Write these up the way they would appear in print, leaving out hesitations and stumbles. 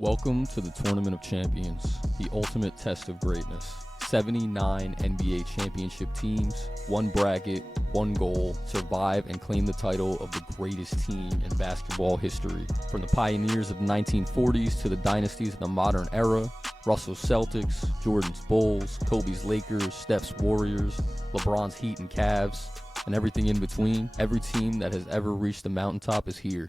Welcome to the Tournament of Champions, the ultimate test of greatness. 79 NBA championship teams, one bracket, one goal, survive and claim the title of the greatest team in basketball history. From the pioneers of the 1940s to the dynasties of the modern era, Russell's Celtics, Jordan's Bulls, Kobe's Lakers, Steph's Warriors, LeBron's Heat and Cavs, and everything in between, every team that has ever reached the mountaintop is here.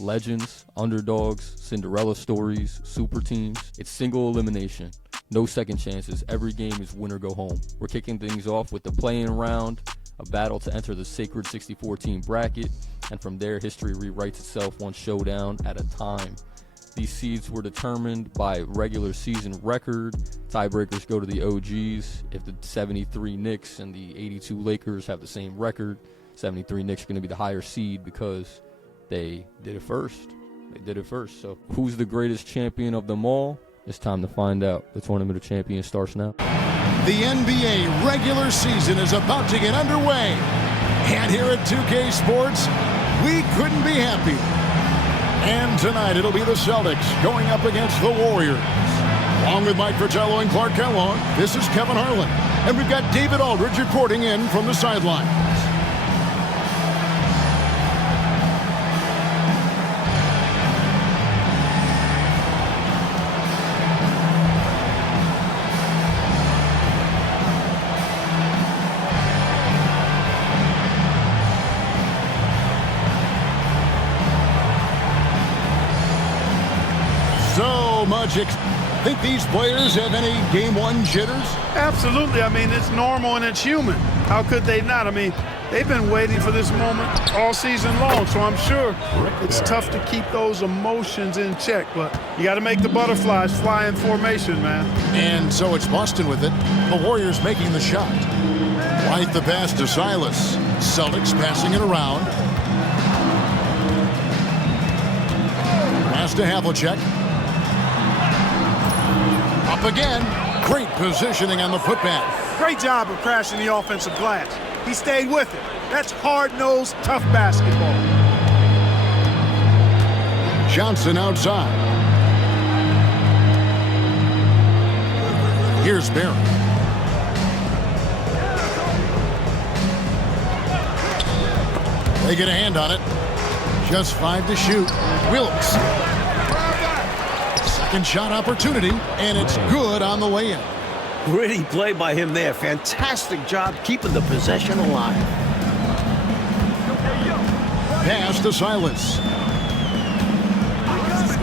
Legends, underdogs, Cinderella stories, super teams. It's single elimination. No second chances. Every game is win or go home. We're kicking things off with the play-in round, a battle to enter the sacred 64-team bracket, and from there, history rewrites itself one showdown at a time. These seeds were determined by regular season record. Tiebreakers go to the OGs. If the 73 Knicks and the 82 Lakers have the same record, 73 Knicks are going to be the higher seed because they did it first. So who's the greatest champion of them all? It's time to find out. The Tournament of Champions starts now. The NBA regular season is about to get underway. And here at 2K Sports, we couldn't be happier. And tonight it'll be the Celtics going up against the Warriors. Along with Mike Fratello and Clark Kellogg, this is Kevin Harlan. And we've got David Aldridge reporting in from the sideline. Think these players have any game one jitters? Absolutely. I mean, it's normal and it's human. How could they not? I mean, they've been waiting for this moment all season long, so I'm sure it's tough to keep those emotions in check, but you got to make the butterflies fly in formation, man. And so it's Boston with it. The Warriors making the shot. Right the pass to Silas. Celtics passing it around. Pass to Havlicek. Up again. Great positioning on the putback. Great job of crashing the offensive glass. He stayed with it. That's hard-nosed, tough basketball. Johnson outside. Here's Barry. They get a hand on it. Just 5 to shoot. Wilkes. Second shot opportunity, and it's good on the way in. Gritty play by him there. Fantastic job keeping the possession alive. Pass to Silas.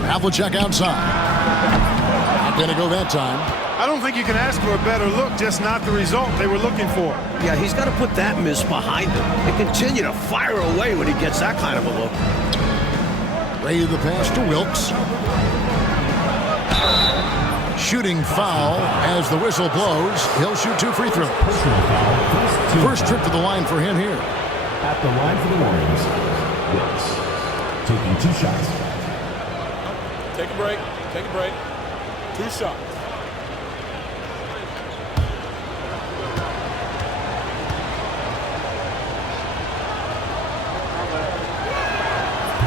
Havlicek outside. Not going to go that time. I don't think you can ask for a better look, just not the result they were looking for. Yeah, he's got to put that miss behind him and continue to fire away when he gets that kind of a look. Ray the pass to Wilkes. Shooting foul as the whistle blows. He'll shoot 2 free throws. First trip to the line for him here. At the line for the Warriors, Wilkes taking 2 shots. Take a break. 2 shots.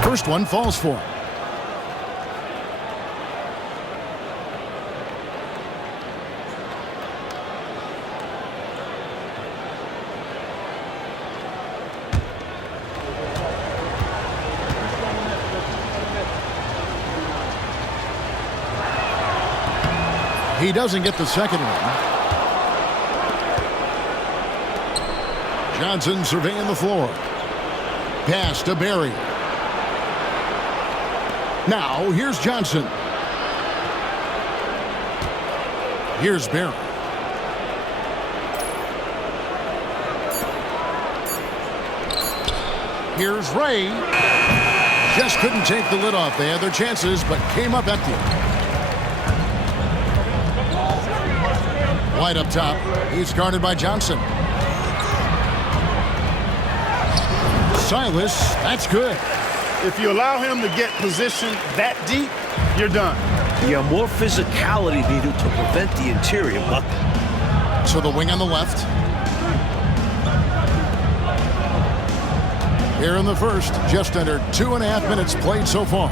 First one falls for him. He doesn't get the second one. Johnson surveying the floor. Pass to Barry. Now, here's Johnson. Here's Barry. Here's Ray. Just couldn't take the lid off. They had their chances, but came up empty. White up top. He's guarded by Johnson. Silas, that's good. If you allow him to get positioned that deep, you're done. Yeah, more physicality needed to prevent the interior bucket. So the wing on the left. Here in the first, just under 2.5 minutes played so far.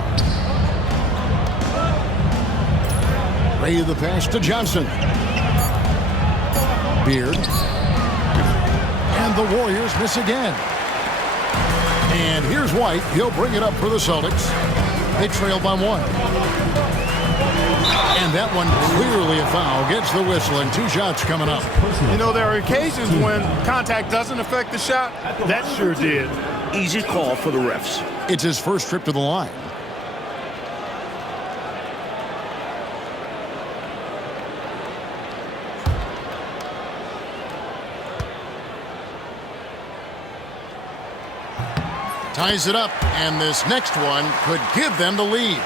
Fade the pass to Johnson. Beard. And the Warriors miss again. And here's White. He'll bring it up for the Celtics. They trail by 1. And that one clearly a foul. Gets the whistle and 2 shots coming up. You know, there are occasions when contact doesn't affect the shot. That sure did. Easy call for the refs. It's his first trip to the line. Ties it up, and this next one could give them the lead.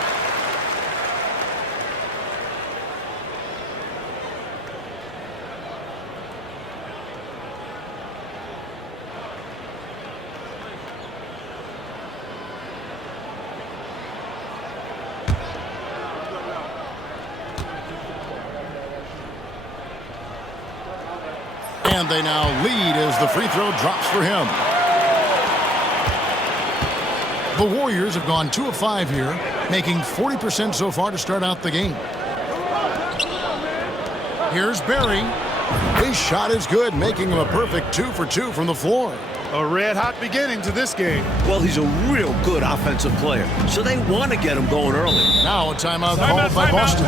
And they now lead as the free throw drops for him. The Warriors have gone 2 of 5 here, making 40% so far to start out the game. Here's Barry. His shot is good, making him a perfect 2 for 2 from the floor. A red-hot beginning to this game. Well, he's a real good offensive player, so they want to get him going early. Now a timeout called by Boston.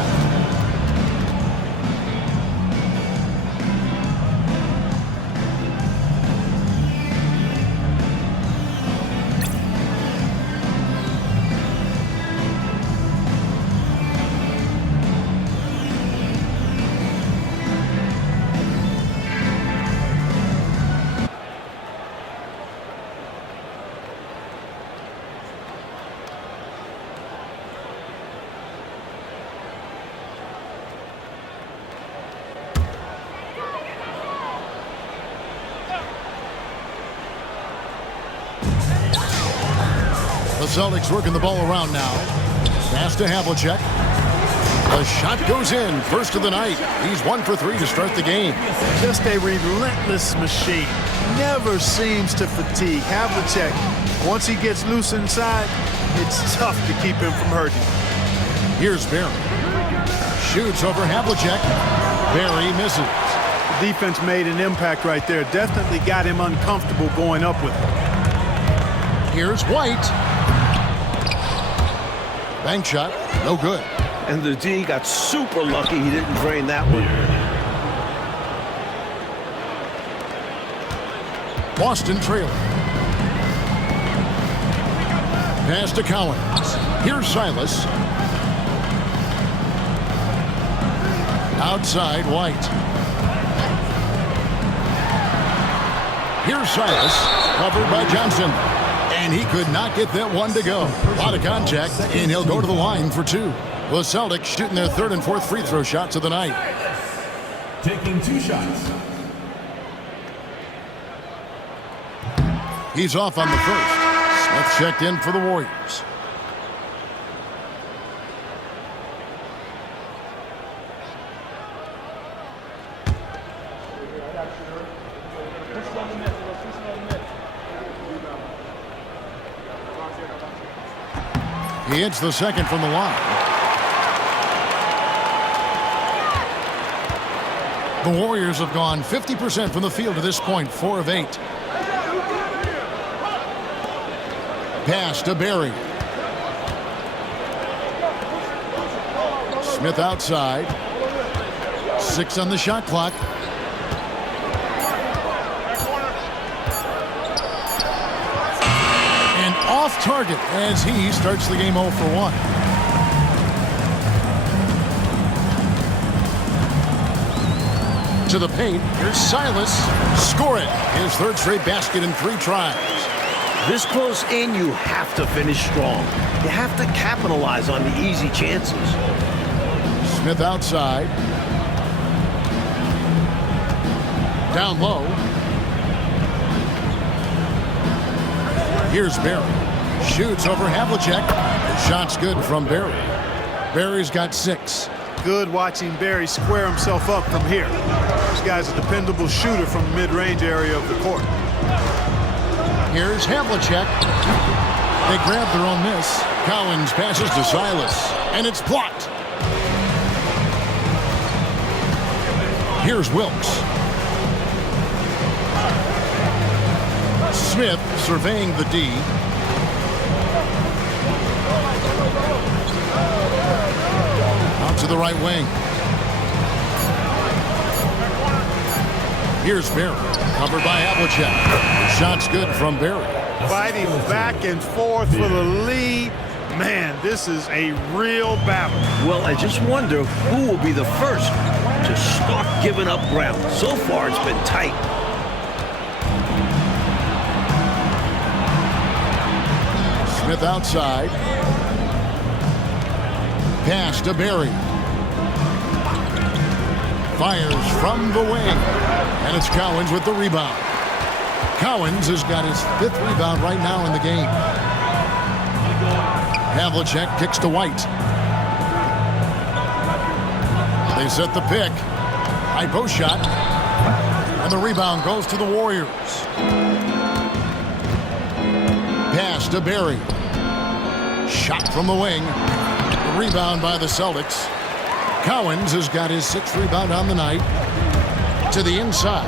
The Celtics working the ball around now. Pass to Havlicek. The shot goes in. First of the night. He's 1 for 3 to start the game. Just a relentless machine. Never seems to fatigue. Havlicek, once he gets loose inside, it's tough to keep him from hurting. Here's Barry. Shoots over Havlicek. Barry misses. The defense made an impact right there. Definitely got him uncomfortable going up with it. Here's White. Bank shot, no good. And the D got super lucky he didn't drain that one. Boston trailing. Pass to Collins. Here's Silas. Outside, White. Here's Silas, covered by Johnson. And he could not get that one to go. A lot of contact, and he'll go to the line for 2. The Celtics shooting their 3rd and 4th free throw shots of the night. Taking 2 shots. He's off on the first. Smith checked in for the Warriors. He hits the second from the line. The Warriors have gone 50% from the field to this point, 4 of 8. Pass to Barry. Smith outside. 6 on the shot clock. And off target as he starts the game 0 for 1. To the paint. Here's Silas. Score it. His 3rd straight basket in 3 tries. This close in, you have to finish strong. You have to capitalize on the easy chances. Smith outside. Down low. Here's Barry. Shoots over Havlicek. The shot's good from Barry. Barry's got 6. Good watching Barry square himself up from here. This guy's a dependable shooter from the mid-range area of the court. Here's Havlicek. They grab their own miss. Collins passes to Silas, and it's blocked. Here's Wilkes. Smith surveying the D. Out to the right wing. Here's Barry. Covered by Havlicek. The shot's good from Barry. Fighting back and forth for the lead. Man, this is a real battle. Well, I just wonder who will be the first to start giving up ground. So far, it's been tight. Smith outside. Pass to Barry. Fires from the wing. And it's Cowens with the rebound. Cowens has got his 5th rebound right now in the game. Havlicek kicks to White. They set the pick. High post shot. And the rebound goes to the Warriors. Pass to Barry. Shot from the wing. The rebound by the Celtics. Cowens has got his 6th rebound on the night. To the inside.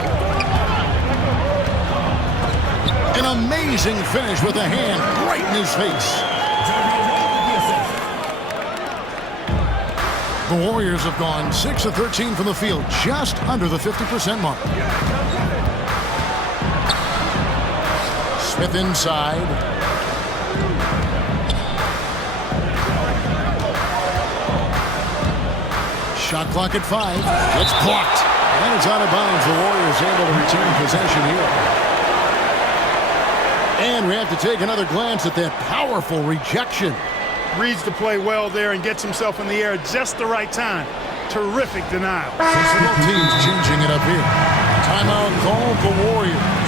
An amazing finish with a hand right in his face. The Warriors have gone 6 of 13 from the field, just under the 50% mark. Smith inside. Shot clock at 5. It's blocked. And it's out of bounds. The Warriors able to retain possession here. And we have to take another glance at that powerful rejection. Reads the play well there and gets himself in the air at just the right time. Terrific denial. Both teams changing it up here. Timeout called the Warriors.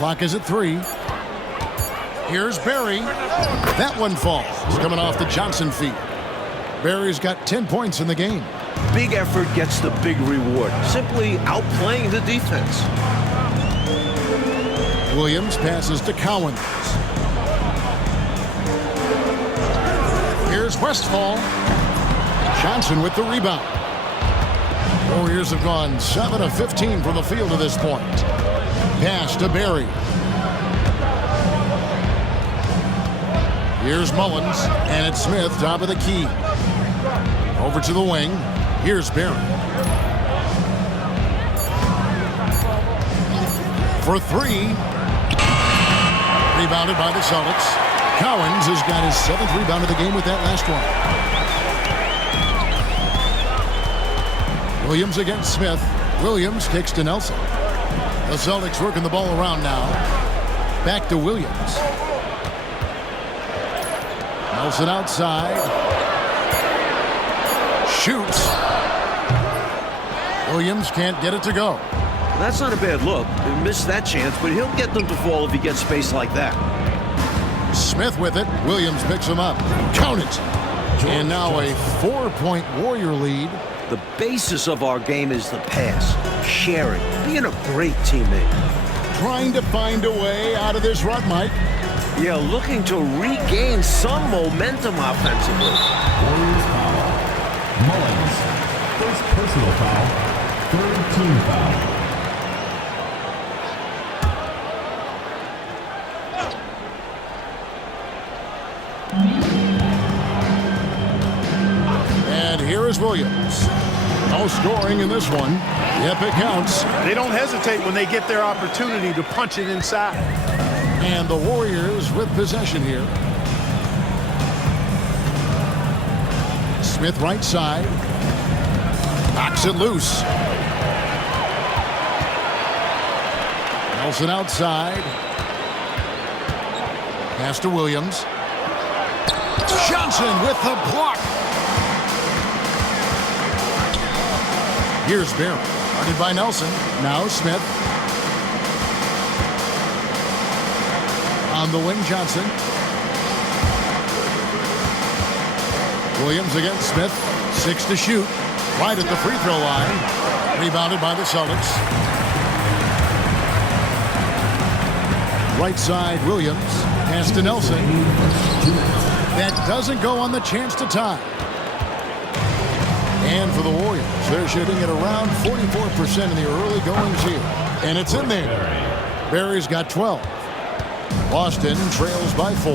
Clock is at 3. Here's Barry. That one falls. It's coming off the Johnson feet. Barry's got 10 points in the game. Big effort gets the big reward. Simply outplaying the defense. Williams passes to Cowens. Here's Westphal. Johnson with the rebound. Warriors have gone 7 of 15 from the field to this point. Pass to Barry. Here's Mullins, and it's Smith, top of the key. Over to the wing. Here's Barry. For 3. Rebounded by the Celtics. Cowens has got his 7th rebound of the game with that last one. Williams against Smith. Williams kicks to Nelson. The Celtics working the ball around now. Back to Williams. Nelson outside. Shoots. Williams can't get it to go. That's not a bad look. He missed that chance, but he'll get them to fall if he gets space like that. Smith with it. Williams picks him up. Count it. And now a 4-point Warrior lead. The basis of our game is the pass, sharing, being a great teammate. Trying to find a way out of this rut, Mike. Yeah, looking to regain some momentum offensively. Warriors foul. Mullins. First personal foul. Third team foul. Here's Williams. No scoring in this one. Yep, it counts. They don't hesitate when they get their opportunity to punch it inside. And the Warriors with possession here. Smith right side. Knocks it loose. Nelson outside. Pass to Williams. Johnson with the block. Here's Barry. Guarded by Nelson. Now Smith. On the wing, Johnson. Williams against Smith. 6 to shoot. Right at the free throw line. Rebounded by the Celtics. Right side, Williams. Pass to Nelson. That doesn't go on the chance to tie. And for the Warriors, they're shooting at around 44% in the early goings here. And it's in there. Barry's got 12. Boston trails by 4.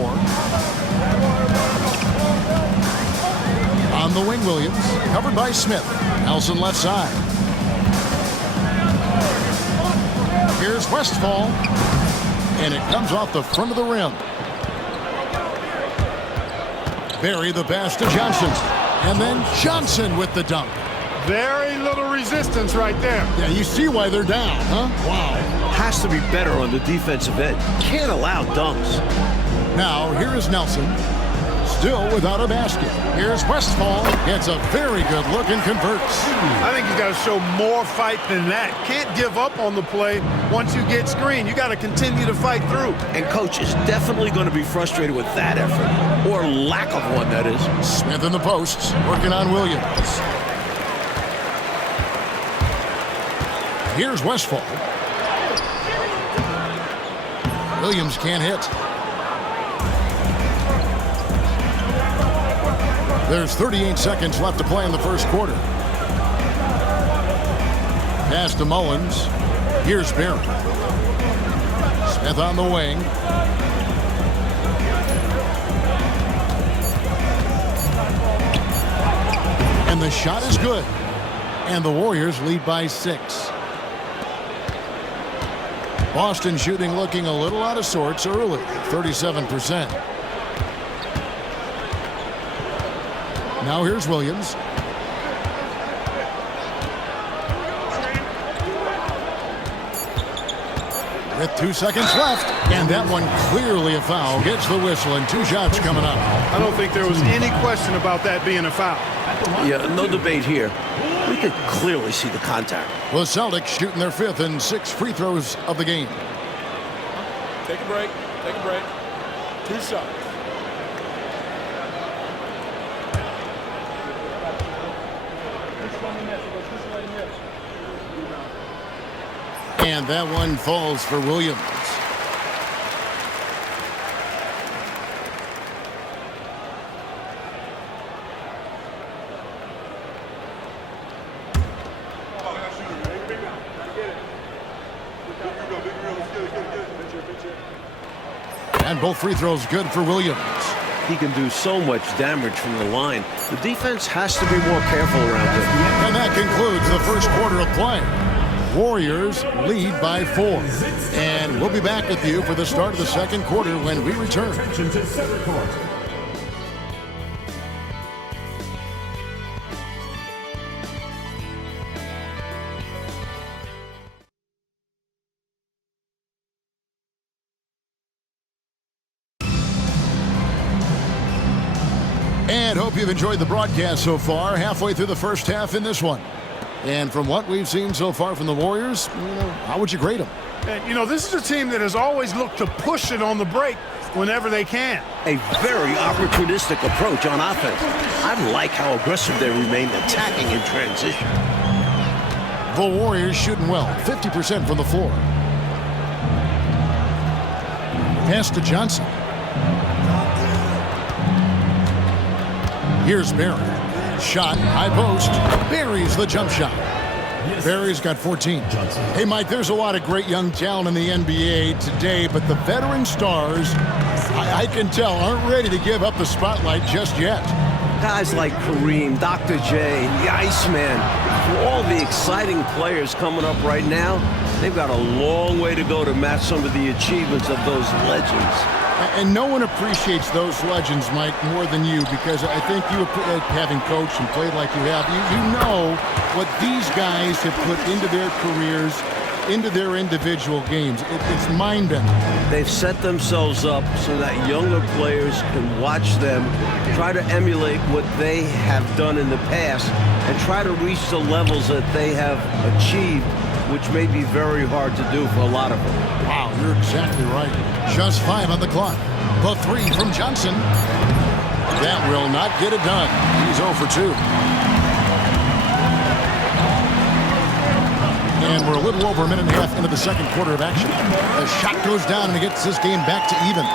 On the wing, Williams. Covered by Smith. Nelson left side. Here's Westphal. And it comes off the front of the rim. Barry the pass to Johnson. And then Johnson with the dunk. Very little resistance right there. Yeah, you see why they're down, huh? Wow. Has to be better on the defensive end. Can't allow dunks. Now, here is Nelson. Still without a basket. Here's Westphal. Gets a very good look and converts. I think he's got to show more fight than that. Can't give up on the play once you get screened. You got to continue to fight through. And coach is definitely going to be frustrated with that effort. Or lack of one, that is. Smith in the posts. Working on Williams. Here's Westphal. Williams can't hit. There's 38 seconds left to play in the first quarter. Pass to Mullins. Here's Barry. Smith on the wing. And the shot is good. And the Warriors lead by 6. Boston shooting looking a little out of sorts early. 37%. Now here's Williams. With 2 seconds left. And that one clearly a foul. Gets the whistle and 2 shots coming up. I don't think there was any question about that being a foul. Yeah, no debate here. We could clearly see the contact. The Celtics shooting their 5th and 6th free throws of the game. Take a break. Take a break. 2 shots. And that one falls for Williams. And both free throws good for Williams. He can do so much damage from the line. The defense has to be more careful around him. And that concludes the first quarter of play. Warriors lead by 4. And we'll be back with you for the start of the second quarter when we return. And hope you've enjoyed the broadcast so far. Halfway through the first half in this one. And from what we've seen so far from the Warriors, how would you grade them? And, this is a team that has always looked to push it on the break whenever they can. A very opportunistic approach on offense. I like how aggressive they remain attacking in transition. The Warriors shooting well, 50% from the floor. Pass to Johnson. Here's Barry. Shot, high post. Barry's the jump shot. Barry's got 14. Hey, Mike, there's a lot of great young talent in the NBA today, but the veteran stars, I can tell, aren't ready to give up the spotlight just yet. Guys like Kareem, Dr. J, the Iceman, for all the exciting players coming up right now, they've got a long way to go to match some of the achievements of those legends. And no one appreciates those legends, Mike, more than you, because I think you, having coached and played like you have, you know what these guys have put into their careers, into their individual games. It's mind-bending. They've set themselves up so that younger players can watch them, try to emulate what they have done in the past, and try to reach the levels that they have achieved, which may be very hard to do for a lot of them. Wow, you're exactly right. Just 5 on the clock. The 3 from Johnson. That will not get it done. He's 0 for 2. And we're a little over a minute and a half into the second quarter of action. The shot goes down and it gets this game back to even.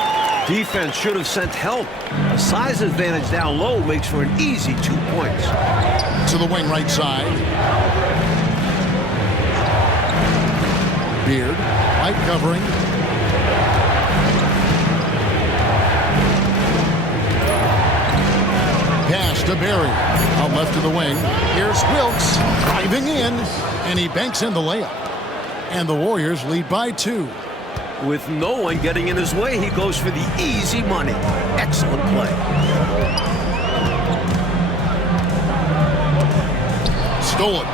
Defense should have sent help. A size advantage down low makes for an easy 2 points. To the wing right side. Beard, light covering. Pass to Barry. Out left to the wing. Here's Wilkes driving in, and he banks in the layup. And the Warriors lead by 2. With no one getting in his way, he goes for the easy money. Excellent play. Stolen.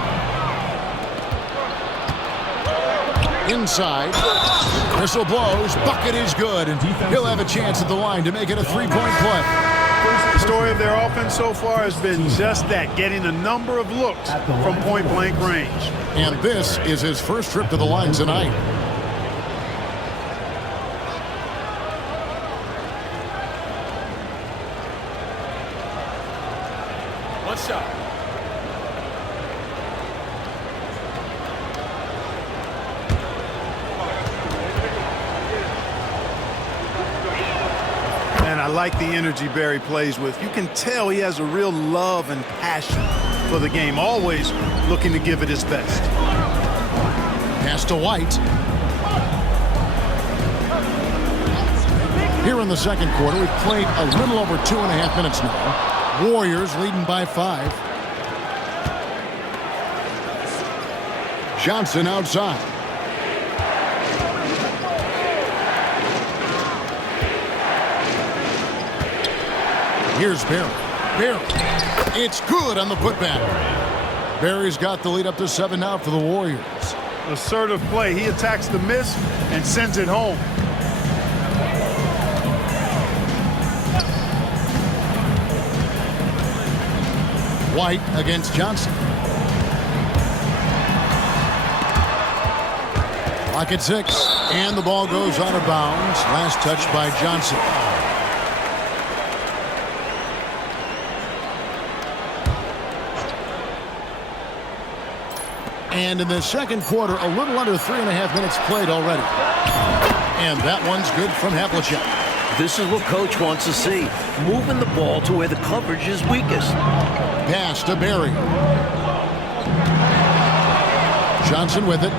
Inside. Whistle blows. Bucket is good, and he'll have a chance at the line to make it a 3-point play. The story of their offense so far has been just that, getting a number of looks from point-blank range. And this is his first trip to the line tonight. One shot. And I like the energy Barry plays with. You can tell he has a real love and passion for the game, always looking to give it his best. Pass to White. Here in the second quarter, we've played a little over 2.5 minutes now. Warriors leading by 5. Johnson outside. Here's Barry. Barry. It's good on the putback. Barry's got the lead up to 7 now for the Warriors. Assertive play. He attacks the miss and sends it home. White against Johnson. Clock at 6, and the ball goes out of bounds. Last touch by Johnson. And in the second quarter, a little under 3.5 minutes played already. And that one's good from Havlicek. This is what Coach wants to see. Moving the ball to where the coverage is weakest. Pass to Barry. Johnson with it.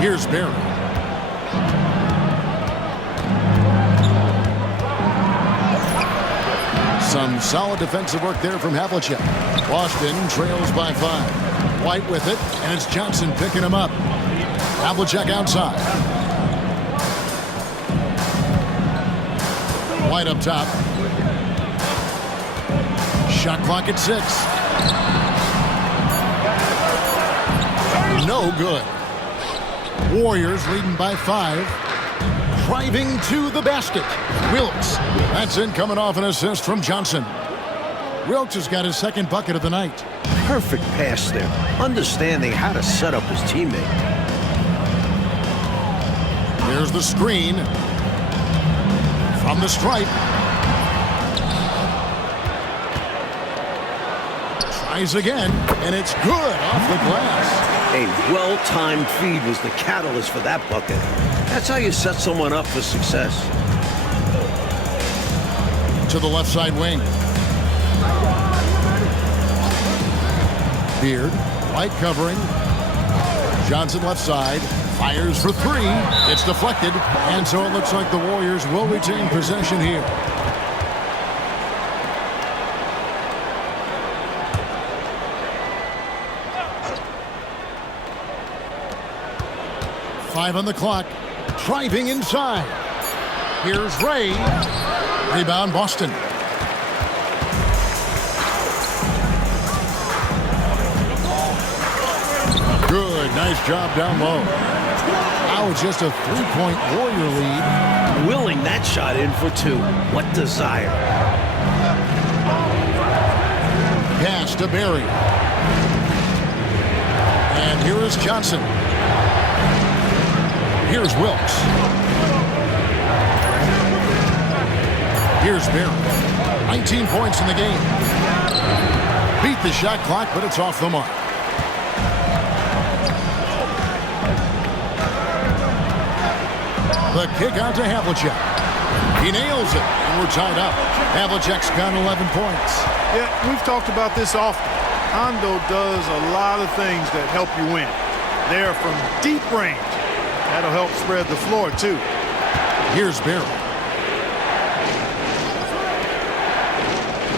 Here's Barry. Some solid defensive work there from Havlicek. Boston trails by 5. White with it, and it's Johnson picking him up. Havlicek outside. White up top. Shot clock at 6. No good. Warriors leading by 5. Driving to the basket. Wilkes. That's in, coming off an assist from Johnson. Wilkes has got his second bucket of the night. Perfect pass there. Understanding how to set up his teammate. There's the screen. From the stripe. Tries again, and it's good off the glass. A well-timed feed was the catalyst for that bucket. That's how you set someone up for success. To the left side wing. Beard, light covering. Johnson left side, fires for 3. It's deflected, and so it looks like the Warriors will retain possession here. 5 on the clock. Driving inside. Here's Ray. Rebound Boston. Good. Nice job down low. Now it's just a 3-point Warrior lead. Willing that shot in for 2. What desire. Pass to Barry. And here is Johnson. Here's Wilkes. Here's Barry. 19 points in the game. Beat the shot clock, but it's off the mark. The kick out to Havlicek. He nails it, and we're tied up. Havlicek's got 11 points. Yeah, we've talked about this often. Hondo does a lot of things that help you win. They're from deep range. That'll help spread the floor, too. Here's Barry.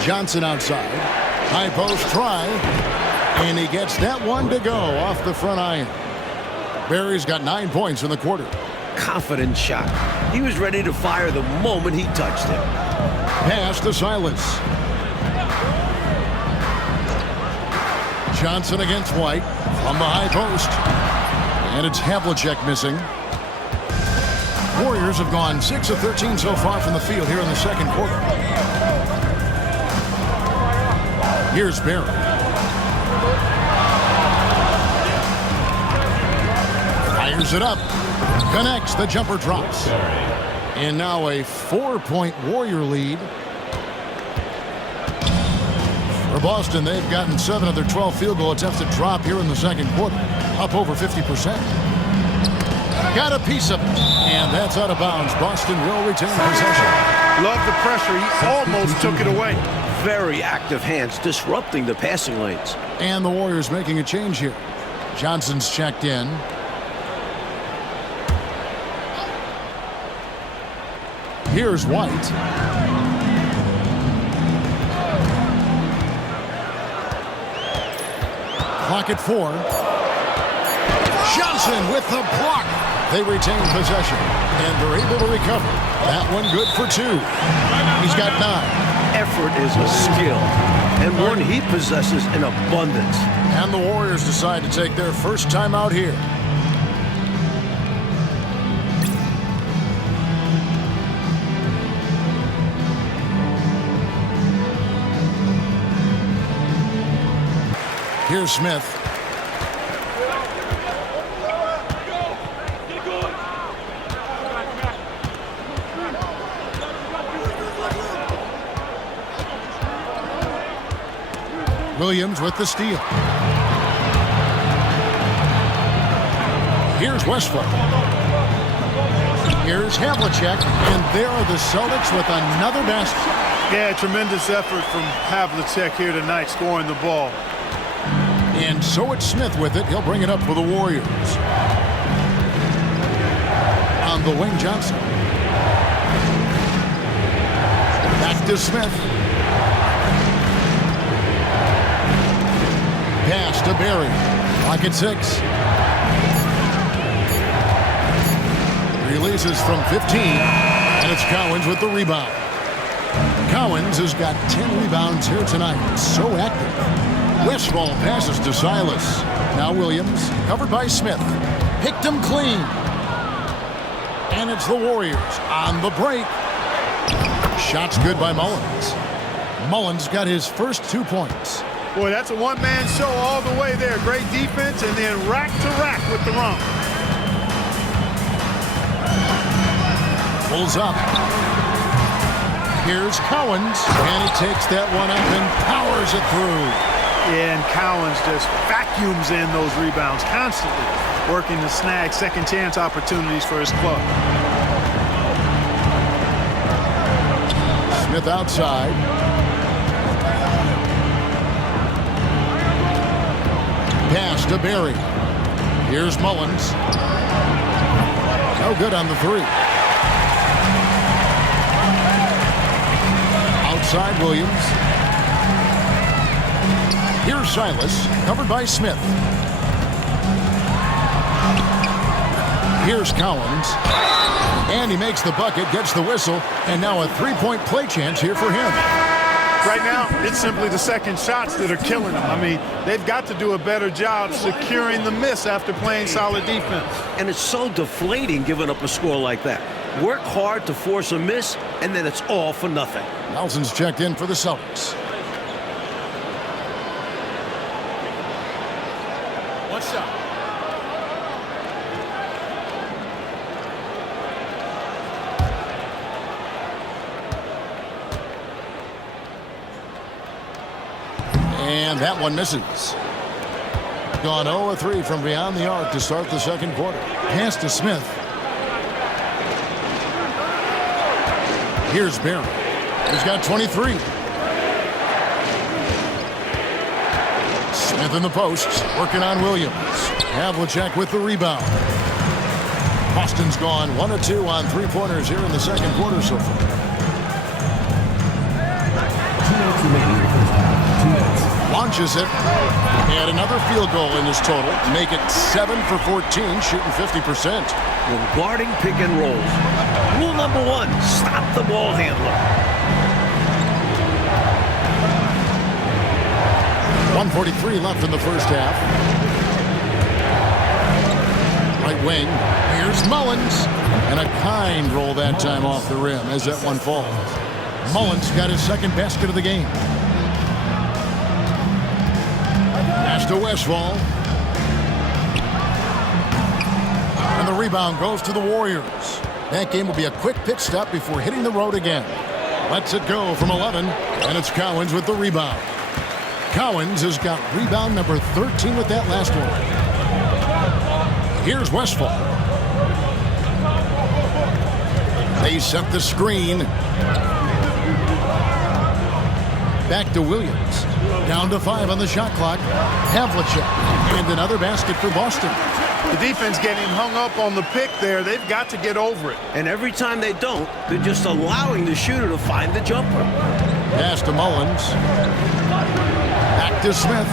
Johnson outside. High post try. And he gets that one to go off the front iron. Barry's got 9 points in the quarter. Confident shot. He was ready to fire the moment he touched it. Pass to Silas. Johnson against White from the high post. And it's Havlicek missing. Warriors have gone 6 of 13 so far from the field here in the second quarter. Here's Barry. Fires it up. Connects. The jumper drops. And now a 4-point Warrior lead. For Boston, they've gotten 7 of their 12 field goal attempts to drop here in the second quarter. Up over 50%. Got a piece of it. And that's out of bounds. Boston will retain possession. Love the pressure. He almost took it away. Very active hands, disrupting the passing lanes. And the Warriors making a change here. Johnson's checked in. Here's White. Clock at 4. Johnson with the block. They retain possession, and they're able to recover. That one good for 2. He's got 9. Effort is a skill, and one he possesses in abundance. And the Warriors decide to take their first time out here. Here's Smith. Williams with the steal. Here's Westbrook. Here's Havlicek, and there are the Celtics with another basket. Yeah, tremendous effort from Havlicek here tonight, scoring the ball. And so it's Smith with it. He'll bring it up for the Warriors. On the wing, Johnson. Back to Smith. Pass to Barry. Clock at 6. Releases from 15. And it's Cowens with the rebound. Cowens has got 10 rebounds here tonight. So active. Westfall passes to Silas. Now Williams, covered by Smith. Picked him clean. And it's the Warriors on the break. Shot's good by Mullins. Mullins got his first 2 points. Boy, that's a one-man show all the way there. Great defense, and then rack to rack with the run. Pulls up. Here's Cowens, and he takes that one up and powers it through. Yeah, and Cowens just vacuums in those rebounds constantly, working to snag second chance opportunities for his club. Smith outside. Pass to Barry. Here's Mullins. No good on the 3. Outside Williams. Here's Silas, covered by Smith. Here's Collins. And he makes the bucket, gets the whistle, and now a three-point play chance here for him. Right now, it's simply the second shots that are killing them. I mean, they've got to do a better job securing the miss after playing solid defense. And it's so deflating giving up a score like that. Work hard to force a miss, and then it's all for nothing. Nelson's checked in for the Celtics. One shot. And that one misses. Gone 0-3 from beyond the arc to start the second quarter. Pass to Smith. Here's Barry. He's got 23. Smith in the posts, working on Williams. Havlicek with the rebound. Boston's gone 1 of 2 on three-pointers here in the second quarter so far. 2 minutes remaining in the first half. 2 minutes. Launches it. And another field goal in his total. Make it 7 for 14, shooting 50%. When guarding pick and rolls, rule number 1, stop the ball handler. 1:43 left in the first half. Right wing. Here's Mullins. And a kind roll that time off the rim as that one falls. Mullins got his second basket of the game. Pass to Westphal. And the rebound goes to the Warriors. That game will be a quick pit stop before hitting the road again. Lets it go from 11. And it's Cowens with the rebound. Cowens has got rebound number 13 with that last one. Here's Westphal. They set the screen. Back to Williams. Down to 5 on the shot clock. Havlicek. And another basket for Boston. The defense getting hung up on the pick there. They've got to get over it. And every time they don't, they're just allowing the shooter to find the jumper. Pass to Mullins. Back to Smith.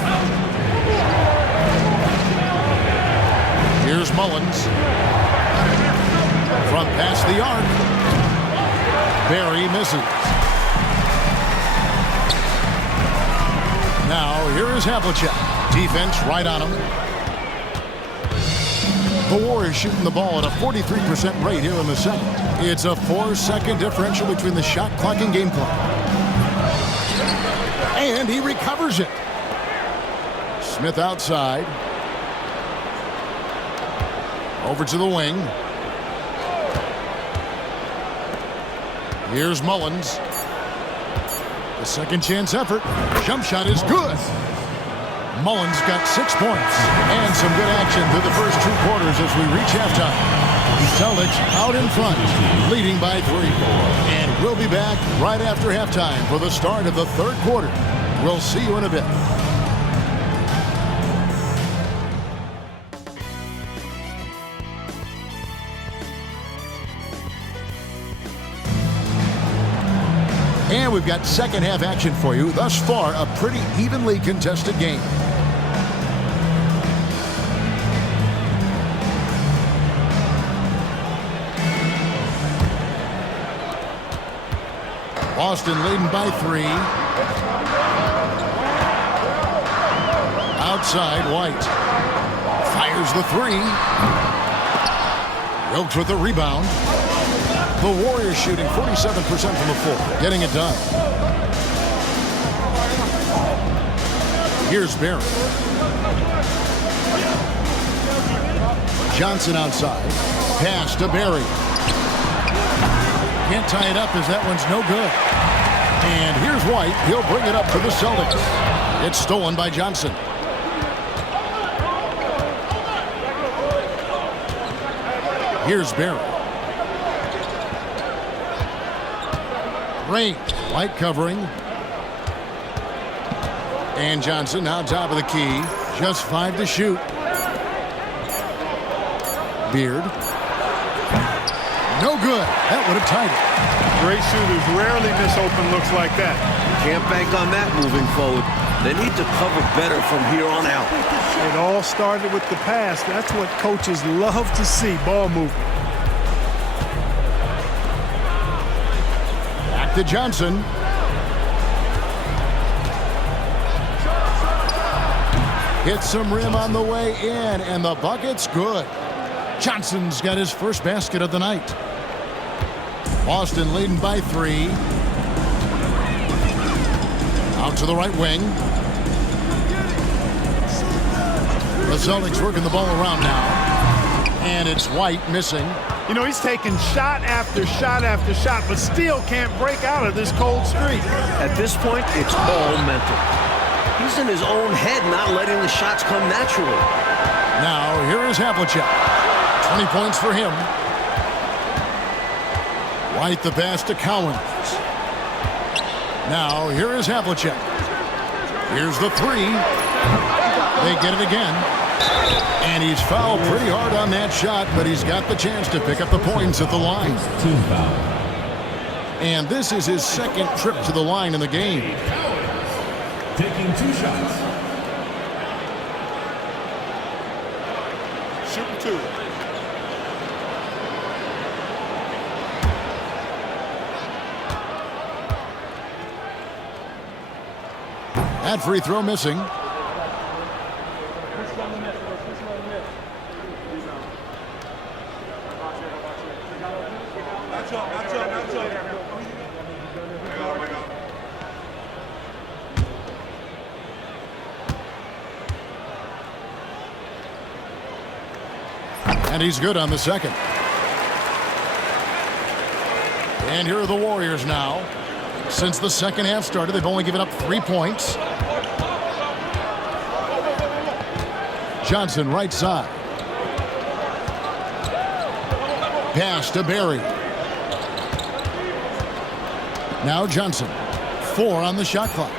Here's Mullins. From past the arc. Barry misses. Now, here is Havlicek. Defense right on him. The Warriors shooting the ball at a 43% rate here in the second. It's a 4-second differential between the shot clock and game clock. And he recovers it. Smith outside. Over to the wing. Here's Mullins. The second chance effort. Jump shot is good. Mullins got 6 points and some good action through the first 2 quarters as we reach halftime. The Celtics out in front, leading by 3. And we'll be back right after halftime for the start of the third quarter. We'll see you in a bit. And we've got second half action for you. Thus far, a pretty evenly contested game. Boston leading by 3. Outside, White. Fires the 3. Wilkes with the rebound. The Warriors shooting 47% from the floor. Getting it done. Here's Barry. Johnson outside. Pass to Barry. Can't tie it up as that one's no good. And here's White. He'll bring it up for the Celtics. It's stolen by Johnson. Here's Barry. Rain. White covering. And Johnson now top of the key. Just 5 to shoot. Beard. No good. That would have tied it. Great shooters rarely miss open looks like that. Can't bank on that moving forward. They need to cover better from here on out. It all started with the pass. That's what coaches love to see, ball movement. Back to Johnson. Hits some rim on the way in, and the bucket's good. Johnson's got his first basket of the night. Boston leading by 3. Out to the right wing. The Celtics working the ball around now. And it's White missing. You know, he's taking shot after shot after shot, but still can't break out of this cold streak. At this point, it's all mental. He's in his own head, not letting the shots come naturally. Now, here is Havlicek. 20 points for him. White the pass to Cowan. Now, here is Havlicek. Here's the 3. They get it again. And he's fouled pretty hard on that shot, but he's got the chance to pick up the points at the line. Team foul. And this is his second trip to the line in the game. Taking 2 shots. Shooting 2. That free throw missing. And he's good on the second. And here are the Warriors now. Since the second half started, they've only given up 3 points. Johnson right side. Pass to Barry. Now Johnson. 4 on the shot clock.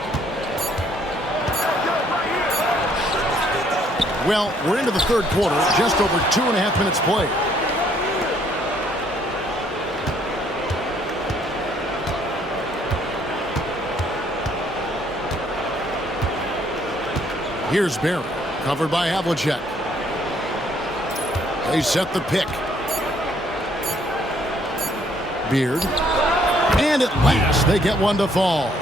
Well, we're into the third quarter, just over 2.5 minutes played. Here's Barry, covered by Havlicek. They set the pick. Beard. And at last, they get one to fall.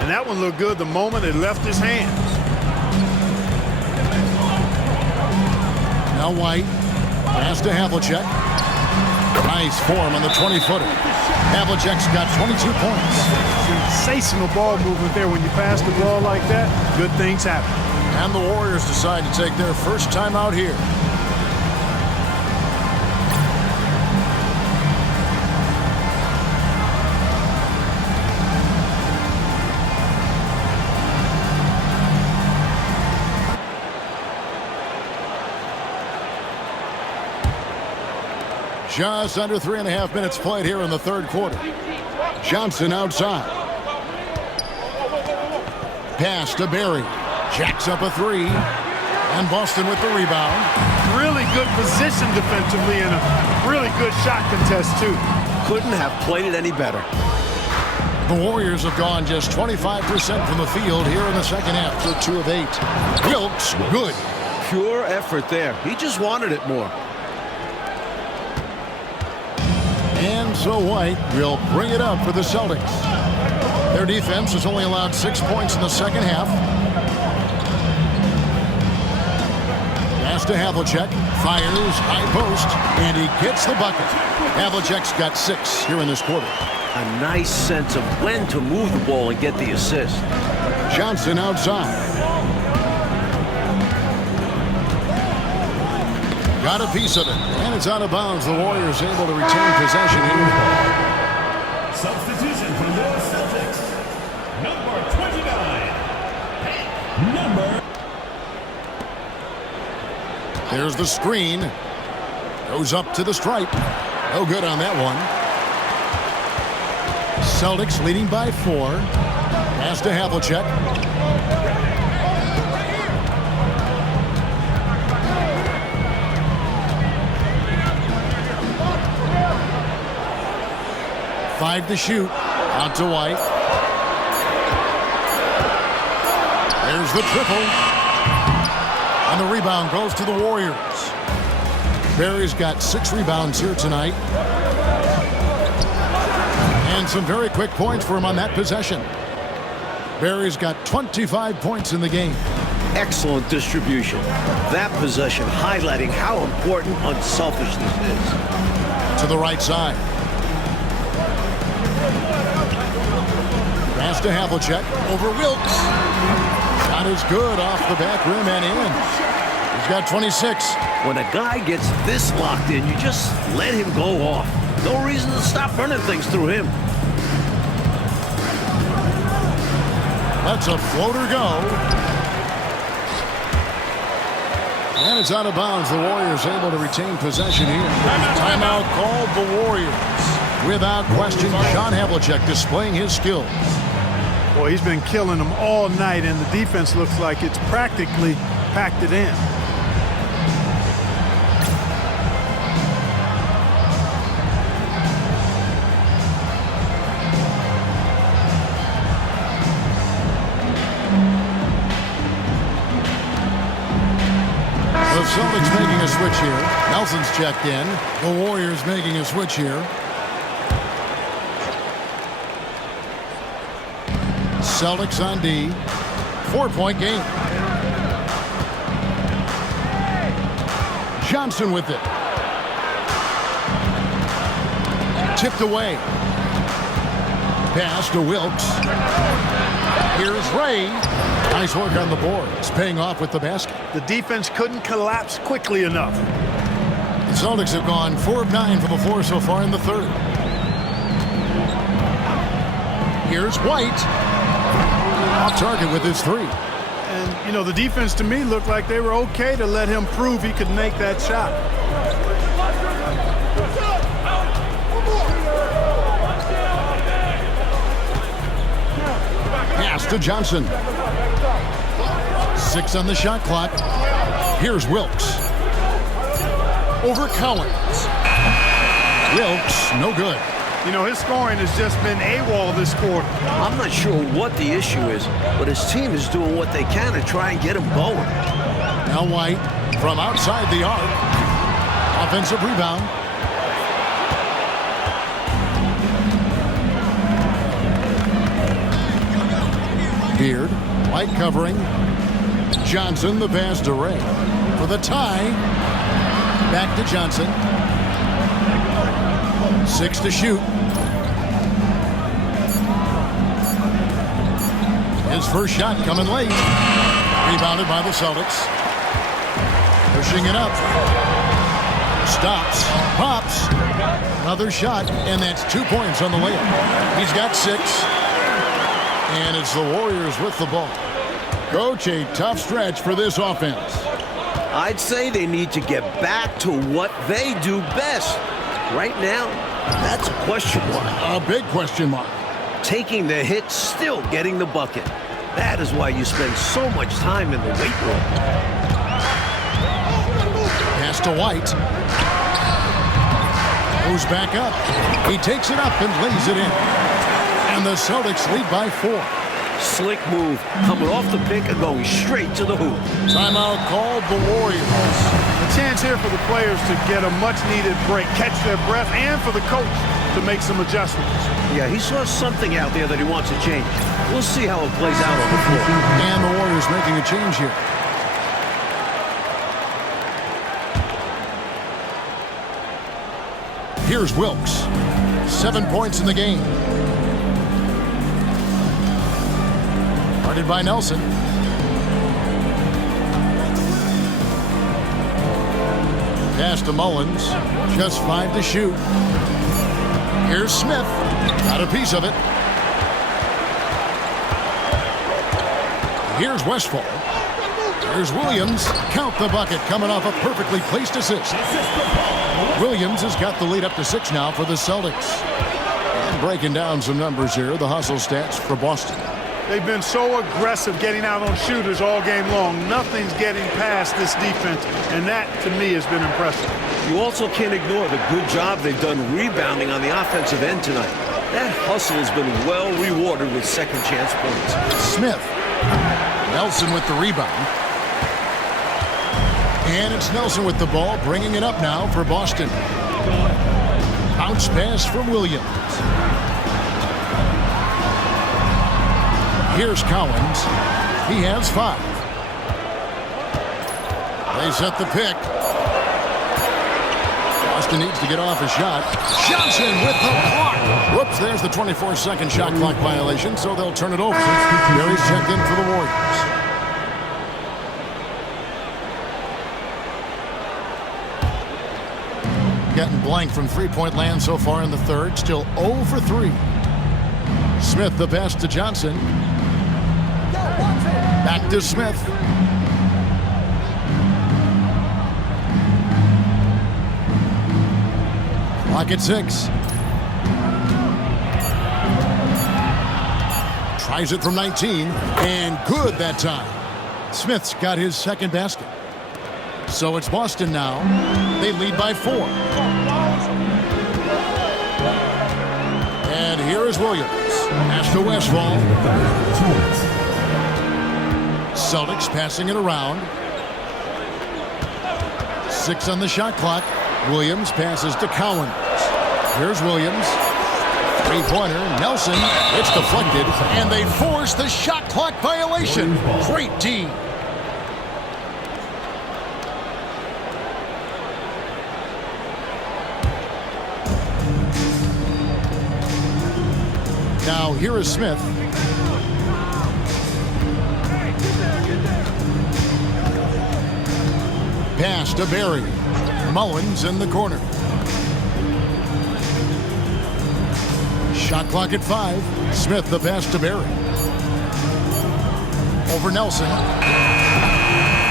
And that one looked good the moment it left his hands. Now White. Pass to Havlicek. Nice form on the 20-footer. Havlicek's got 22 points. Sensational ball movement there. When you pass the ball like that, good things happen. And the Warriors decide to take their first time out here. Just under 3.5 minutes played here in the third quarter. Johnson outside. Pass to Barry. Jacks up a 3. And Boston with the rebound. Really good position defensively and a really good shot contest, too. Couldn't have played it any better. The Warriors have gone just 25% from the field here in the second half for 2 of 8. Wilkes, good. Pure effort there. He just wanted it more. And so White will bring it up for the Celtics. Their defense has only allowed 6 points in the second half. Pass to Havlicek. Fires, high post, and he gets the bucket. Havlicek's got 6 here in this quarter. A nice sense of when to move the ball and get the assist. Johnson outside. Got a piece of it, and it's out of bounds. The Warriors able to retain possession here. Substitution for your Celtics. Number 29. There's the screen. Goes up to the stripe. No good on that one. Celtics leading by 4. Pass to Havlicek. $5 to shoot. Out to White. Here's the triple. And the rebound goes to the Warriors. Barry's got 6 rebounds here tonight. And some very quick points for him on that possession. Barry's got 25 points in the game. Excellent distribution. That possession highlighting how important unselfishness is. To the right side. Pass to Havlicek over Wilkes. Shot is good off the back rim and in. He's got 26. When a guy gets this locked in, you just let him go off. No reason to stop running things through him. That's a floater go. And it's out of bounds. The Warriors able to retain possession here. Timeout called the Warriors. Without question, John Havlicek displaying his skills. Boy, he's been killing them all night, and the defense looks like it's practically packed it in. The Celtics making a switch here. Nelson's checked in. The Warriors making a switch here. Celtics on D. 4-point game. Johnson with it. Tipped away. Pass to Wilkes. Here's Ray. Nice work on the board. It's paying off with the basket. The defense couldn't collapse quickly enough. The Celtics have gone 4 of 9 from the floor so far in the third. Here's White. Off target with his 3. And, you know, the defense to me looked like they were okay to let him prove he could make that shot. Pass to Johnson. 6 on the shot clock. Here's Wilkes. Over Cowens. Wilkes, no good. You know, his scoring has just been AWOL this quarter. I'm not sure what the issue is, but his team is doing what they can to try and get him going. Now White from outside the arc. Offensive rebound. Beard. White covering. Johnson, the pass to Ray. For the tie. Back to Johnson. 6 to shoot. His first shot coming late. Rebounded by the Celtics. Pushing it up. Stops. Pops. Another shot. And that's 2 points on the layup. He's got 6. And it's the Warriors with the ball. Coach, a tough stretch for this offense. I'd say they need to get back to what they do best. Right now, that's a question mark. A big question mark. Taking the hit, still getting the bucket. That is why you spend so much time in the weight room. Pass to White. Goes back up. He takes it up and lays it in. And the Celtics lead by 4. Slick move, coming off the pick and going straight to the hoop. Timeout called the Warriors. A chance here for the players to get a much-needed break, catch their breath, and for the coach to make some adjustments. Yeah, he saw something out there that he wants to change. We'll see how it plays out on the floor. And the Warriors making a change here. Here's Wilkes. 7 points in the game. Guarded by Nelson. Pass to Mullins. Just 5 to shoot. Here's Smith. Got a piece of it. Here's Westphal. Here's Williams. Count the bucket coming off a perfectly placed assist. Williams has got the lead up to 6 now for the Celtics. And breaking down some numbers here, the hustle stats for Boston. They've been so aggressive getting out on shooters all game long. Nothing's getting past this defense, and that, to me, has been impressive. You also can't ignore the good job they've done rebounding on the offensive end tonight. That hustle has been well rewarded with second chance points. Smith Nelson with the rebound. And it's Nelson with the ball, bringing it up now for Boston. Bounce pass from Williams. Here's Collins. He has 5. They set the pick. Boston needs to get off a shot. Johnson with the block. Whoops, there's the 24-second shot clock violation, so they'll turn it over. Barry's checked in for the Warriors. Getting blank from three-point land so far in the third. Still 0 for 3. Smith the pass to Johnson. Back to Smith. Clock at 6. Tries it from 19, and good that time. Smith's got his second basket. So it's Boston now. They lead by 4. And here is Williams. Pass to Westfall. Celtics passing it around. 6 on the shot clock. Williams passes to Collins. Here's Williams. Three-pointer. Nelson. It's deflected. And they force the shot clock violation. Great D. Now here is Smith. Pass to Barry. Mullins in the corner. Shot clock at 5. Smith the pass to Barry. Over Nelson.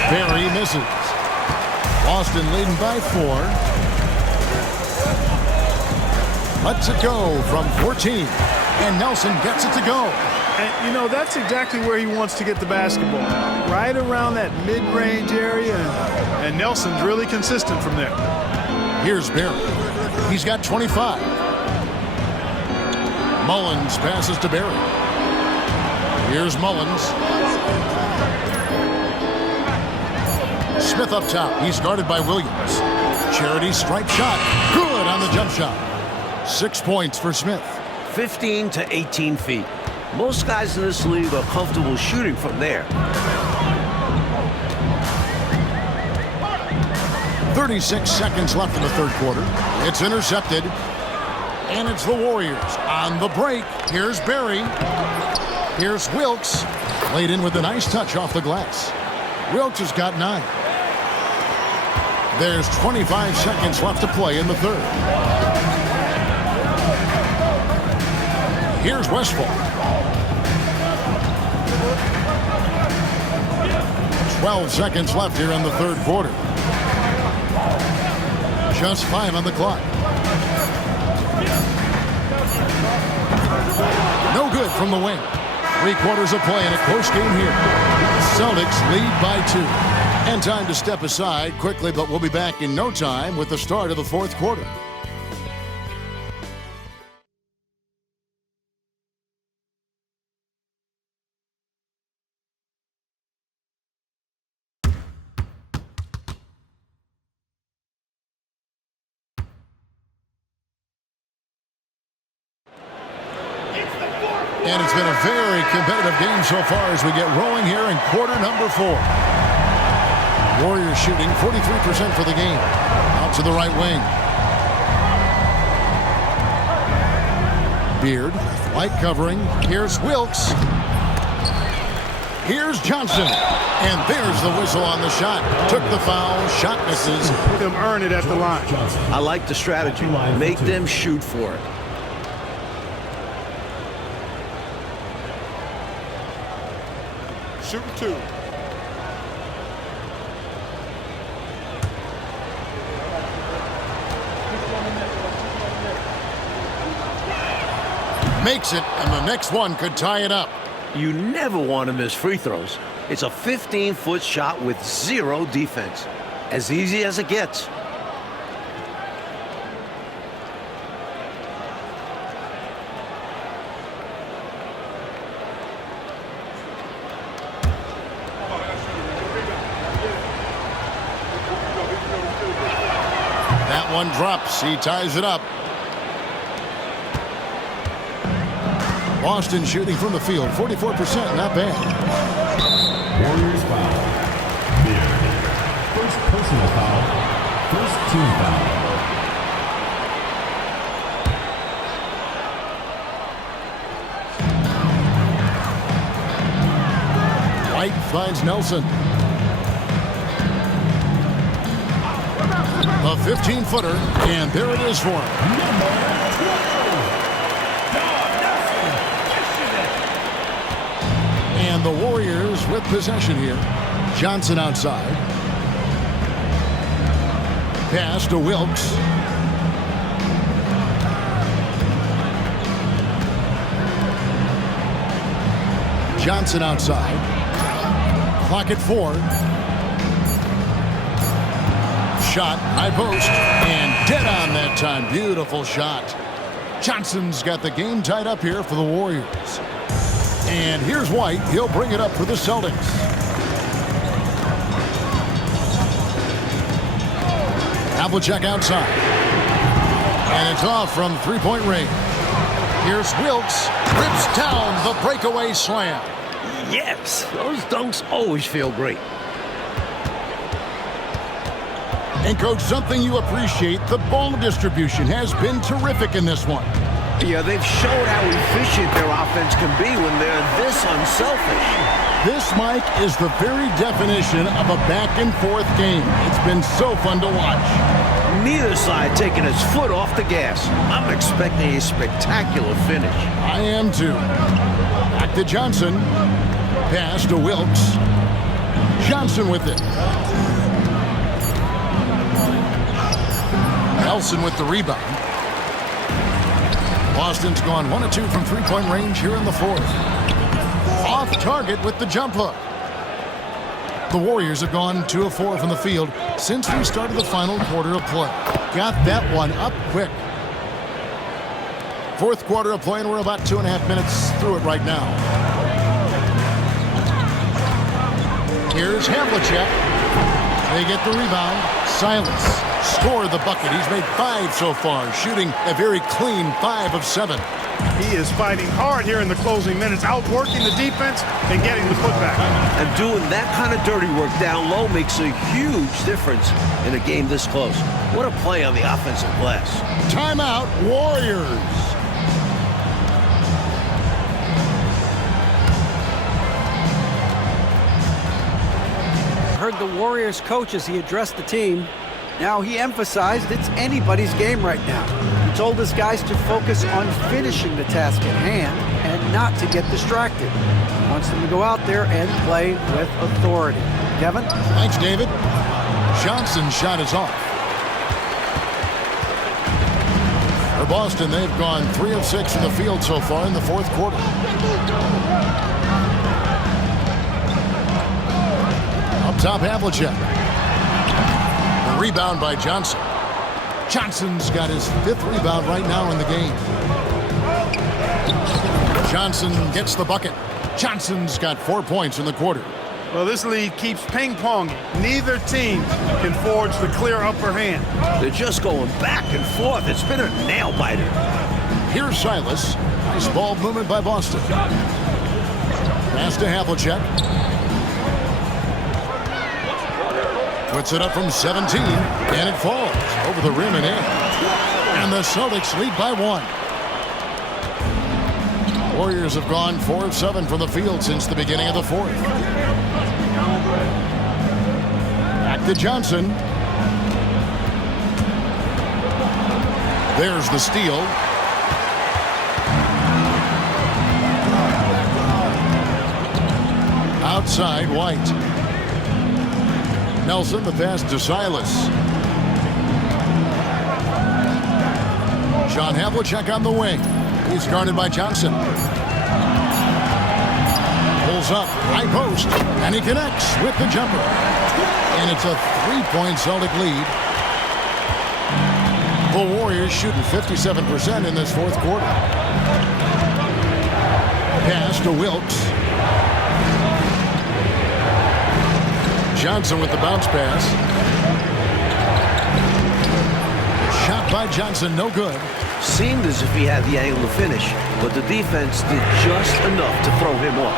Barry misses. Boston leading by 4. Lets it go from 14. And Nelson gets it to go. And, you know, that's exactly where he wants to get the basketball. Right around that mid-range area. And Nelson's really consistent from there. Here's Barry. He's got 25. Mullins passes to Barry. Here's Mullins. Smith up top. He's guarded by Williams. Charity stripe shot. Good on the jump shot. 6 points for Smith. 15 to 18 feet. Most guys in this league are comfortable shooting from there. 36 seconds left in the third quarter. It's intercepted. And it's the Warriors on the break. Here's Barry. Here's Wilkes. Laid in with a nice touch off the glass. Wilkes has got 9. There's 25 seconds left to play in the third. Here's Westfall. 12 seconds left here in the third quarter. Just 5 on the clock. No good from the wing. 3/4 of play in a close game here. Celtics lead by 2. And time to step aside quickly, but we'll be back in no time with the start of the fourth quarter. And it's been a very competitive game so far as we get rolling here in quarter number 4. Warriors shooting 43% for the game. Out to the right wing. Beard, light covering. Here's Wilkes. Here's Johnson. And there's the whistle on the shot. Took the foul. Shot misses. Let them earn it at the line. I like the strategy. Make them shoot for it. Shooting 2. Makes it, and the next one could tie it up. You never want to miss free throws. It's a 15-foot shot with 0 defense. As easy as it gets. one drops. He ties it up. Boston shooting from the field, 44%, not bad. Warriors foul. Beard. First personal foul. First team foul. White finds Nelson. A 15-footer, and there it is for him. And the Warriors with possession here. Johnson outside. Pass to Wilkes. Johnson outside. Clock at 4. Shot, high post, and dead on that time. Beautiful shot. Johnson's got the game tied up here for the Warriors. And here's White. He'll bring it up for the Celtics. Havlicek outside. And it's off from three-point range. Here's Wilkes. Rips down the breakaway slam. Yes, those dunks always feel great. And, Coach, something you appreciate, the ball distribution has been terrific in this one. Yeah, they've showed how efficient their offense can be when they're this unselfish. This, Mike, is the very definition of a back-and-forth game. It's been so fun to watch. Neither side taking its foot off the gas. I'm expecting a spectacular finish. I am, too. Back to Johnson. Pass to Wilkes. Johnson with it. Nelson with the rebound. Boston's gone 1 of 2 from three-point range here in the fourth. Off target with the jump hook. The Warriors have gone 2 of 4 from the field since we started the final quarter of play. Got that one up quick. Fourth quarter of play, and we're about 2.5 minutes through it right now. Here's Havlicek. They get the rebound. Silence. Scored the bucket. He's made 5 so far, shooting a very clean 5 of 7. He is fighting hard here in the closing minutes, outworking the defense and getting the putback. And doing that kind of dirty work down low makes a huge difference in a game this close. What a play on the offensive glass. Timeout, Warriors. Heard the Warriors coach as he addressed the team. Now he emphasized it's anybody's game right now. He told his guys to focus on finishing the task at hand and not to get distracted. He wants them to go out there and play with authority. Kevin? Thanks, David. Johnson's shot is off. For Boston, they've gone 3 of 6 from the field so far in the fourth quarter. Up top, Havlicek. The rebound by Johnson. Johnson's got his 5th rebound right now in the game. Johnson gets the bucket. Johnson's got 4 points in the quarter. Well, this lead keeps ping-ponging. Neither team can forge the clear upper hand. They're just going back and forth. It's been a nail-biter. Here's Silas. Nice ball movement by Boston. Pass to Havlicek. Puts it up from 17, and it falls over the rim and in. And the Celtics lead by 1. Warriors have gone 4 of 7 from the field since the beginning of the fourth. Back to Johnson. There's the steal. Outside, White. Nelson, the pass to Silas. John Havlicek on the wing. He's guarded by Johnson. Pulls up, high post, and he connects with the jumper. And it's a 3-point Celtic lead. The Warriors shooting 57% in this fourth quarter. Pass to Wilkes. Johnson with the bounce pass. by Johnson, no good. Seemed as if he had the angle to finish, but the defense did just enough to throw him off.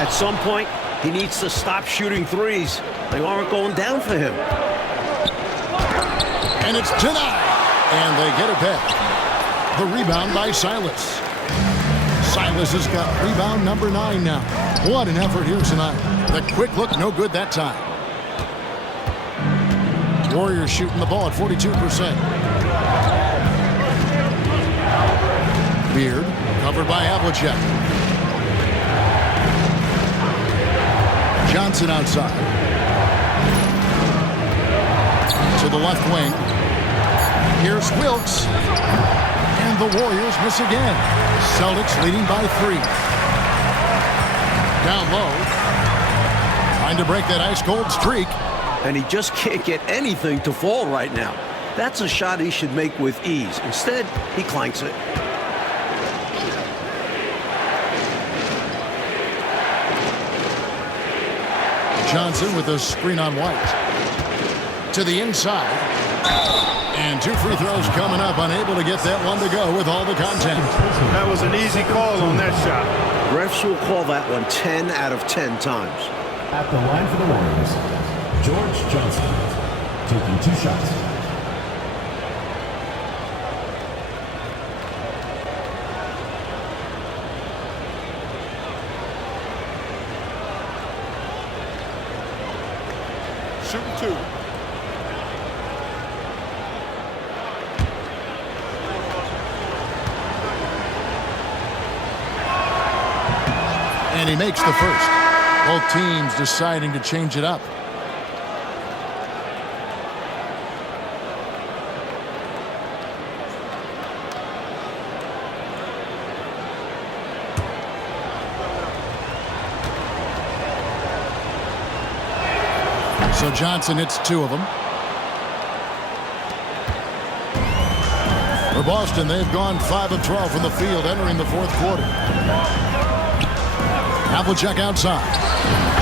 At some point, he needs to stop shooting threes. They aren't going down for him. And it's denied. And they get it back. The rebound by Silas. Silas has got rebound number 9 now. What an effort here tonight. The quick look, no good that time. Warriors shooting the ball at 42%. Beard, covered by Havlicek. Johnson outside. To the left wing. Here's Wilkes. And the Warriors miss again. Celtics leading by 3. Down low. Trying to break that ice-cold streak. And he just can't get anything to fall right now. That's a shot he should make with ease. Instead, he clanks it. Johnson with a screen on White. To the inside. And 2 free throws coming up. Unable to get that one to go with all the contact. That was an easy call on that shot. Refs will call that one 10 out of 10 times. At the line for the Warriors, George Johnson, taking 2 shots. Shooting 2. And he makes the first. Both teams deciding to change it up. So Johnson hits 2 of them. For Boston, they've gone 5 of 12 from the field entering the 4th quarter. Havlicek outside.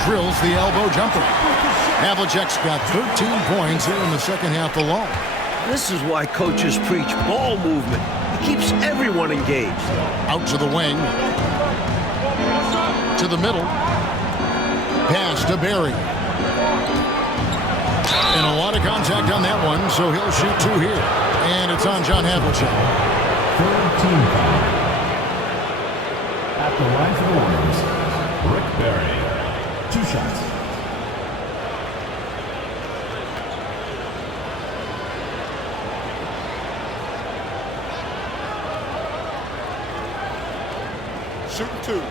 Drills the elbow jumper. Havlicek's got 13 points here in the second half alone. This is why coaches preach ball movement. It keeps everyone engaged. Out to the wing. To the middle. Pass to Barry. And a lot of contact on that one, so he'll shoot 2 here. And it's on John Havlicek. 3rd team foul. At the line for the Warriors, Rick Barry, 2 shots. Shooting 2.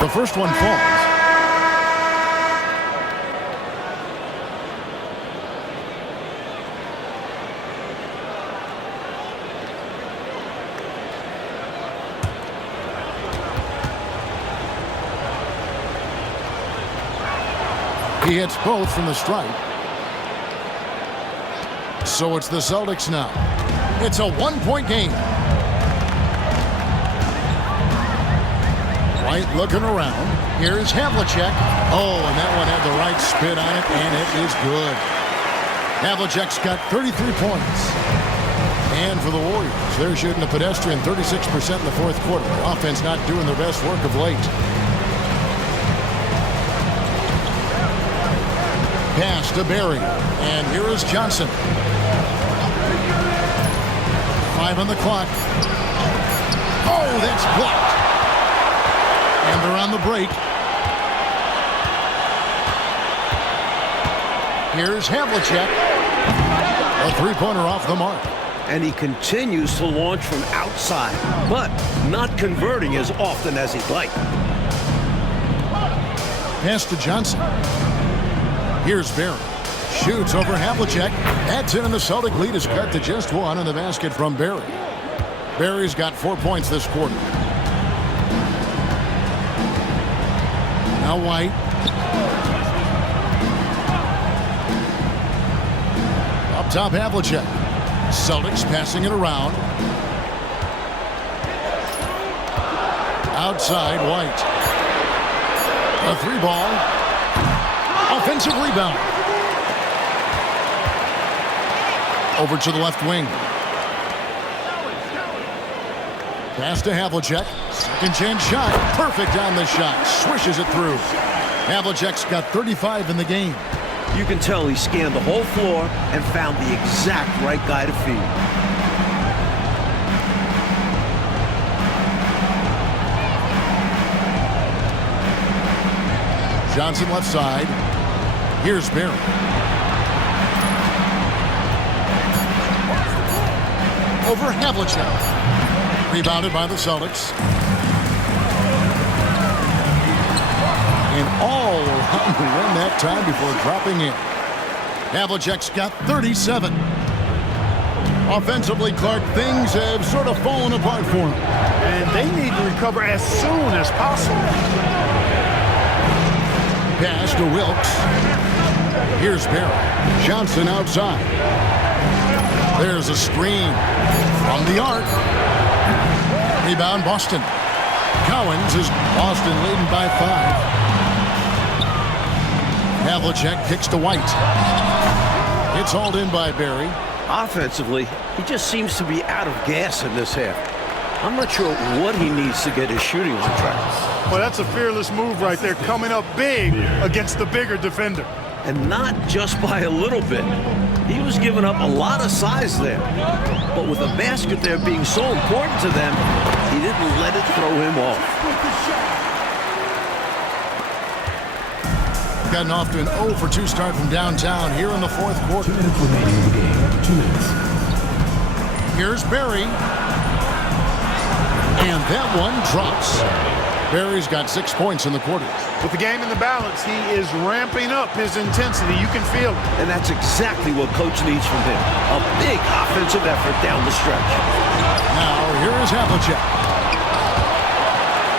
The first one falls. He hits both from the stripe. So it's the Celtics now. It's a 1-point game. White looking around. Here's Havlicek. Oh, and that one had the right spin on it, and it is good. Havlicek's got 33 points. And for the Warriors, they're shooting a pedestrian 36% in the 4th quarter. The offense not doing their best work of late. Pass to Barry. And here is Johnson. 5 on the clock. Oh, that's blocked. And they're on the break. Here's Havlicek. A 3-pointer off the mark. And he continues to launch from outside, but not converting as often as he'd like. Pass to Johnson. Here's Barry. Shoots over Havlicek. That's in, and the Celtic lead is cut to just 1 in the basket from Barry. Barry's got 4 points this quarter. Now White. Up top, Havlicek. Celtics passing it around. Outside, White. A 3-ball. Offensive rebound. Over to the left wing. Pass to Havlicek. Second chance shot. Perfect on the shot. Swishes it through. Havlicek's got 35 in the game. You can tell he scanned the whole floor and found the exact right guy to feed. Johnson left side. Here's Barry. Over Havlicek. Rebounded by the Celtics. And all around the rim that time before dropping in. Havlicek's got 37. Offensively, Clark, things have sort of fallen apart for him. And they need to recover as soon as possible. Pass to Wilkes. Here's Barry. Johnson outside. There's a screen from the arc. Rebound Boston. Cowens is Boston leading by 5. Havlicek kicks to White. It's hauled in by Barry. Offensively, he just seems to be out of gas in this half. I'm not sure what he needs to get his shooting on track. Well, that's a fearless move right there, coming up big against the bigger defender. And not just by a little bit. He was giving up a lot of size there. But with a basket there being so important to them, he didn't let it throw him off. Gotten off to an 0 for 2 start from downtown here in the fourth quarter. 2 minutes remaining in the game. 2 minutes. Here's Barry. And that one drops. Barry's got 6 points in the quarter. With the game in the balance, he is ramping up his intensity. You can feel it. And that's exactly what Coach needs from him. A big offensive effort down the stretch. Now, here is Havlicek.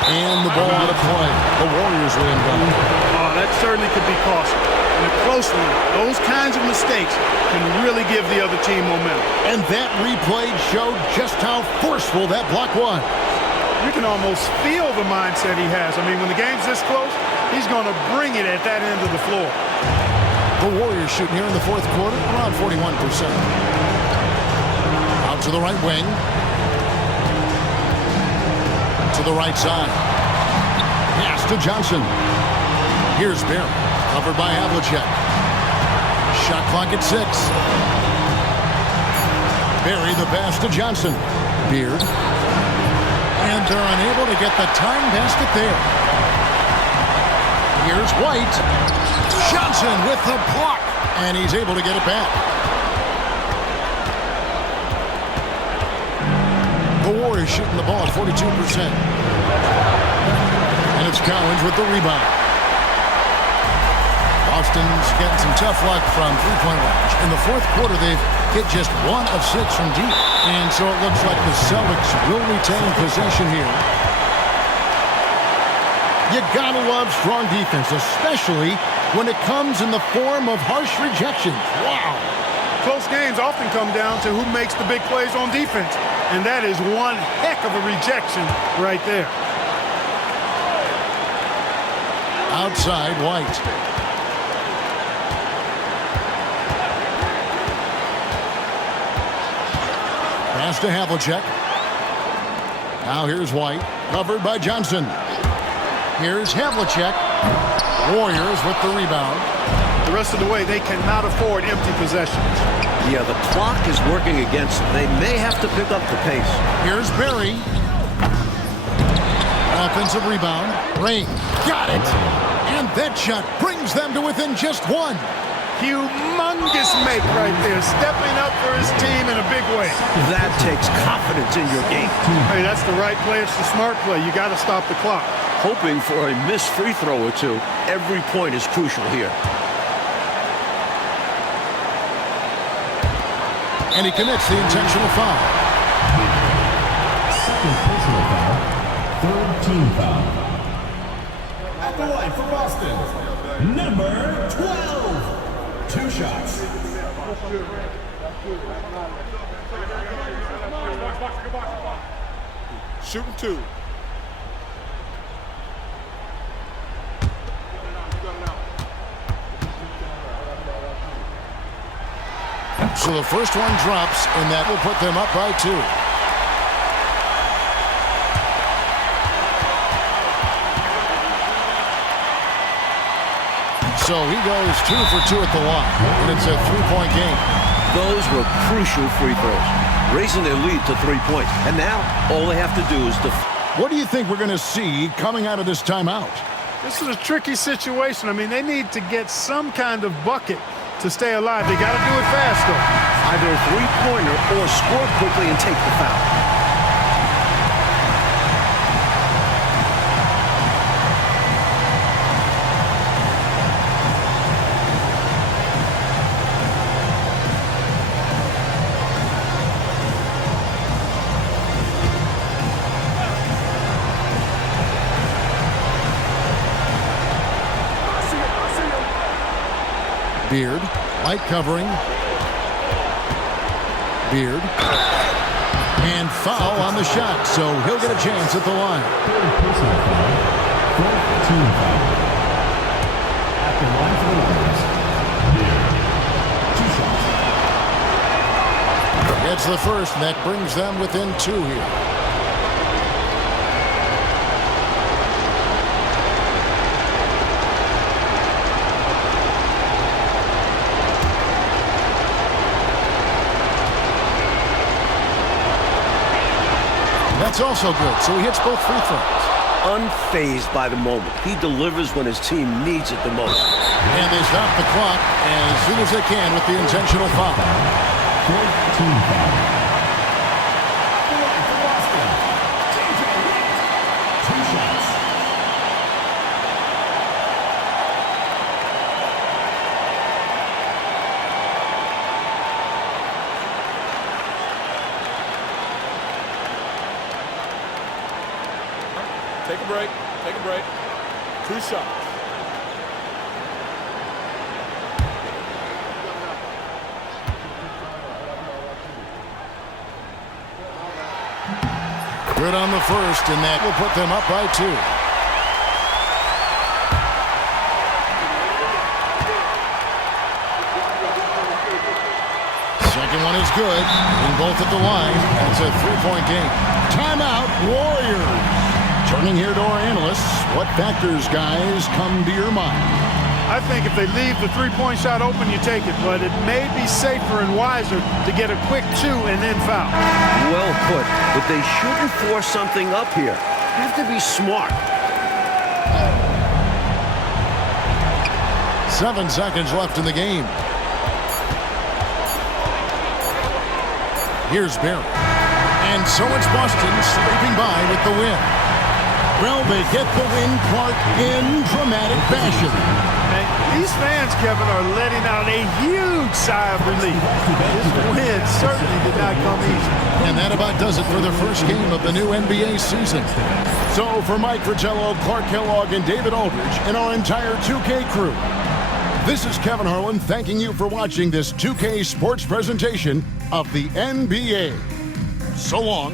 And the ball out of play. The Warriors will inbound. Oh, that certainly could be costly. In a close one, those kinds of mistakes can really give the other team momentum. And that replay showed just how forceful that block was. You can almost feel the mindset he has. I mean, when the game's this close, he's going to bring it at that end of the floor. The Warriors shooting here in the fourth quarter around 41%. Out to the right wing. To the right side. Pass to Johnson. Here's Barry. Covered by Havlicek. Shot clock at 6. Barry the pass to Johnson. Beard. And they're unable to get the time basket there. Here's White. Johnson with the block. And he's able to get it back. The Warriors shooting the ball at 42%. And it's Cowens with the rebound. Boston's getting some tough luck from three-point range. In the fourth quarter, they've hit just 1 of 6 from deep. And so it looks like the Celtics will retain possession here. You gotta love strong defense, especially when it comes in the form of harsh rejections. Wow. Close games often come down to who makes the big plays on defense. And that is one heck of a rejection right there. Outside, White. Pass to Havlicek. Now here's White. Covered by Johnson. Here's Havlicek. Warriors with the rebound. The rest of the way, they cannot afford empty possessions. Yeah, the clock is working against them. They may have to pick up the pace. Here's Barry. Offensive rebound. Ray got it. And that shot brings them to within just 1. Humongous make right there. Stepping up for his team in a big way. That takes confidence in your game. Hey, that's the right play. It's the smart play. You got to stop the clock. Hoping for a missed free throw or two. Every point is crucial here. And he commits the intentional foul. Second personal foul. Third team foul. At the line for Boston, number 12. 2 shots. Shooting 2. So the first one drops, and that will put them up by 2. So he goes 2 for 2 at the line, and it's a 3-point game. Those were crucial free throws, raising their lead to 3 points. And now all they have to do is What do you think we're going to see coming out of this timeout? This is a tricky situation. I mean, they need to get some kind of bucket to stay alive. They got to do it fast, though. either a three-pointer or score quickly and take the foul. Beard, light covering. Beard. And foul on the shot, so he'll get a chance at the line. Third personal foul. Fourth team foul. At the line for the Warriors, Beard. 2 shots. Gets the first, and that brings them within 2 here. That's also good, so he hits both free throws. Unfazed by the moment. He delivers when his team needs it the most. And they stop the clock as soon as they can with the intentional foul. Fourth team foul. The line for Boston, TJ Watt. 2 shots. Take a break. Take a break. 2 shots. Good on the first, and that will put them up by 2. Second one is good, and both at the line. It's a 3-point game. Timeout, Warriors. Turning here to our analysts, what factors, guys, come to your mind? I think if they leave the three-point shot open, you take it. But it may be safer and wiser to get a quick 2 and then foul. Well put, but they shouldn't force something up here. Have to be smart. 7 seconds left in the game. Here's Barry. And so it's Boston scraping by with the win. Well, they get the win, Clark, in dramatic fashion. And these fans, Kevin, are letting out a huge sigh of relief. This win certainly did not come easy. And that about does it for the first game of the new NBA season. So for Mike Fratello, Clark Kellogg, and David Aldridge, and our entire 2K crew, this is Kevin Harlan thanking you for watching this 2K sports presentation of the NBA. So long.